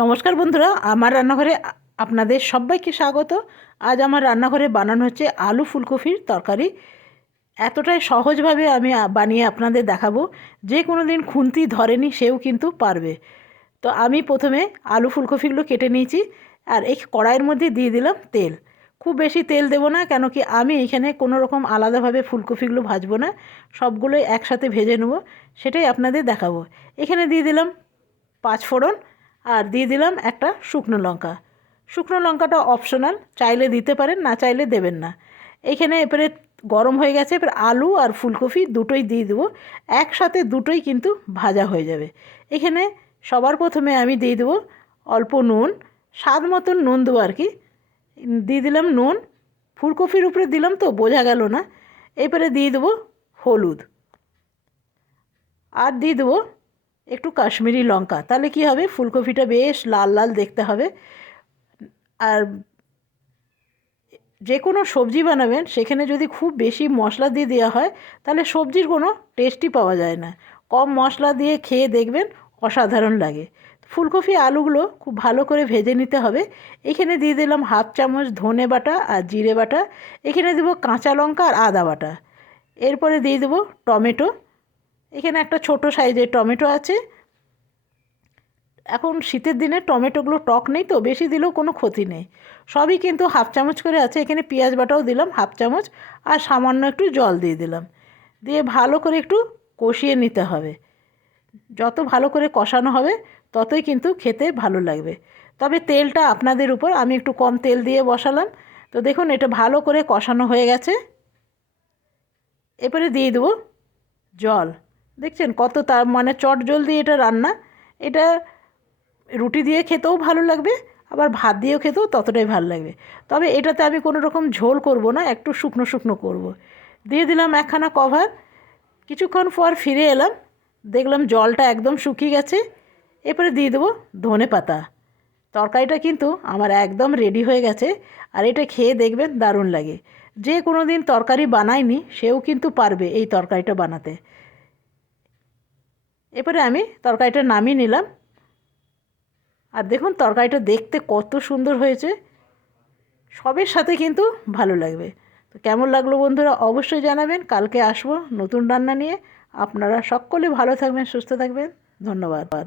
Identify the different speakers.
Speaker 1: নমস্কার বন্ধুরা, আমার রান্নাঘরে আপনাদের সবাইকে স্বাগত। আজ আমার রান্নাঘরে বানানো হচ্ছে আলু ফুলকপির তরকারি। এতটাই সহজভাবে আমি বানিয়ে আপনাদের দেখাবো। যে কোনো দিন খুন্তি ধরেনি সেও কিন্তু পারবে। তো আমি প্রথমে আলু ফুলকপিগুলো কেটে নিয়েছি আর এই কড়াইয়ের মধ্যে দিয়ে দিলাম তেল। খুব বেশি তেল দেবো না, কেন কি আমি এখানে কোনো রকম আলাদাভাবে ফুলকপিগুলো ভাজবো না। সবগুলোই একসাথে ভেজে নেব, সেটাই আপনাদের দেখাবো। এখানে দিয়ে দিলাম পাঁচ ফোড়ন আর দিয়ে দিলাম একটা শুকনো লঙ্কা। শুকনো লঙ্কাটা অপশনাল চাইলে দিতে পারেন, না চাইলে দেবেন না। এখানে এবারে গরম হয়ে গেছে, এবার আলু আর ফুলকপি দুটোই দিয়ে দেবো। একসাথে দুটোই কিন্তু ভাজা হয়ে যাবে। এখানে সবার প্রথমে আমি দিয়ে দেবো অল্প নুন, স্বাদ মতন নুন দেবো আর কি। দিয়ে দিলাম নুন, ফুলকপির উপরে দিলাম তো, বোঝা গেল না। এরপরে দিয়ে দেবো হলুদ। আর দিয়ে দেবো একটু কাশ্মীরি লঙ্কা, তাহলে কি হবে? ফুলকপিটা বেশ লাল লাল দেখতে হবে। আর যে কোনো সবজি বানাবেন, সেখানে যদি খুব বেশি মশলা দিয়ে দেওয়া হয়, তাহলে সবজির কোনো টেস্টই পাওয়া যায় না। কম মশলা দিয়ে খেয়ে দেখবেন অসাধারণ লাগে। ফুলকপি আলুগুলো খুব ভালো করে ভেজে নিতে হবে। এখানে দিয়ে দিলাম হাফ চামচ ধনে বাটা আর জিরে বাটা। এখানে দেবো কাঁচা লঙ্কা আর আদা বাটা। এরপরে দিয়ে দেবো টমেটো। এখানে একটা ছোট সাইজের টমেটো আছে। এখন শীতের দিনে টমেটোগুলো টক নেই তো, বেশি দিলেও কোনো ক্ষতি নেই। সবই কিন্তু হাফ চামচ করে আছে। এখানে পেঁয়াজ বাটাও দিলাম হাফ চামচ আর সামান্য একটু জল দিয়ে দিলাম। দিয়ে ভালো করে একটু কষিয়ে নিতে হবে। যত ভালো করে কষানো হবে, ততই কিন্তু খেতে ভালো লাগবে। তবে তেলটা আপনাদের উপর, আমি একটু কম তেল দিয়ে বসালাম। তো দেখুন, এটা ভালো করে কষানো হয়ে গেছে। এরপরে দিয়ে দেবো জল। দেখছেন কত তার মানে চট জলদি এটা রান্না। এটা রুটি দিয়ে খেতেও ভালো লাগবে, আবার ভাত দিয়েও খেতেও ততটাই ভালো লাগবে। তবে এটাতে আমি কোনো রকম ঝোল করব না, একটু শুকনো শুকনো করব। দিয়ে দিলাম একখানা কভার। কিছুক্ষণ পর ফিরে এলাম, দেখলাম জলটা একদম শুকিয়ে গেছে। এরপরে দিয়ে দেবো ধনে পাতা। তরকারিটা কিন্তু আমার একদম রেডি হয়ে গেছে, আর এটা খেয়ে দেখবেন দারুণ লাগে। যে কোনো দিন তরকারি বানায়নি, সেও কিন্তু পারবে এই তরকারিটা বানাতে। এরপরে আমি তরকারিটা নামিয়ে নিলাম। আর দেখুন, তরকারিটা দেখতে কত সুন্দর হয়েছে। সবের সাথে কিন্তু ভালো লাগবে। তো কেমন লাগল বন্ধুরা, অবশ্যই জানাবেন। কালকে আসব নতুন রান্না নিয়ে। আপনারা সকলে ভালো থাকবেন, সুস্থ থাকবেন। ধন্যবাদ।